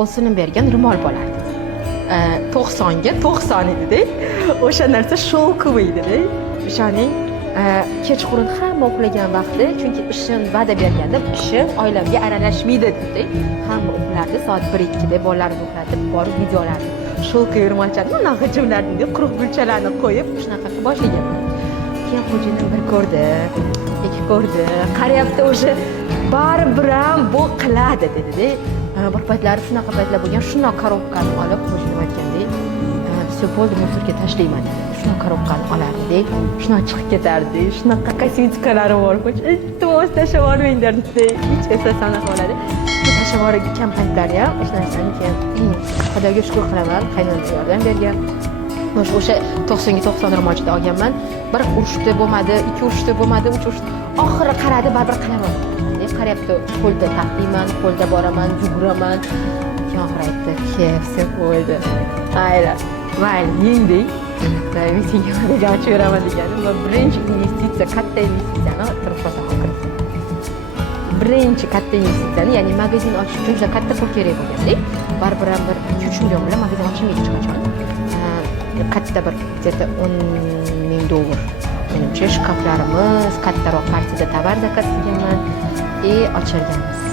Ovsinim bergan ro'mol bo'lardi. 90 ga 90 edi-da. O'sha narsa shovqovi edi-da. O'shaning kechqurun hamma uxlagan vaqtda, chunki ishim va'da berganda, ishim oilamga aralashmaydi dedi. Hamma uxlardi, soat 1-2 da bolalarni uxlatib, borib videolarni shovqovi ro'molchani mana g'ijimlarni deb quruq gulchalarni qo'yib shunaqa qilib boshlaganman. Keyin xo'jayinim bir ko'rdi, ikki ko'rdi, qarayapti o'sha baribir ham bu qiladi dedi-da. Bir paytlari shunaqa paytlar bo'lgan, shunaqa korobkani olib qo'shib aytgandek, "Все, bo'ldi, musorga tashlayman" dedi. Shunaqa korobkani olardi, shunaqa chiqib ketardi, shunaqa kosmetikalari bor, iltimos tashlab olmang derdi. Hech eslasam qoladi. Tashlab yuborgan paytlari ham o'sha narsani keyin Xudoga shukr qilaman, qaynonam yordam bergan. O'sha 90 ga 90 ro'molchida olganman. Bir urushda bo'lmadi, ikki urushda bo'lmadi, uch urushda. Oxiri qaradi, baribir qilaman. Qarayapti, qo'lda taqdiyman, qo'lda boraman, yuguraman. Keyin aytdi, "Все bo'ldi. Ayla, mayli, yengdik. Mitingga birga ochiraman" deganim va birinchi investitsiya, katta investitsiyani turibman haqida. Birinchi katta investitsiyani, ya'ni magazin ochish uchun juda katta pul kerak bo'lganda, baribir ham bir 2-3 million bilan magazin ochilmaydi hech qachon. Katta bir где-то $10,000. Menimcha shkaflarimiz kattaroq partiyada tovar zakaz qilganman. Ochirganmiz.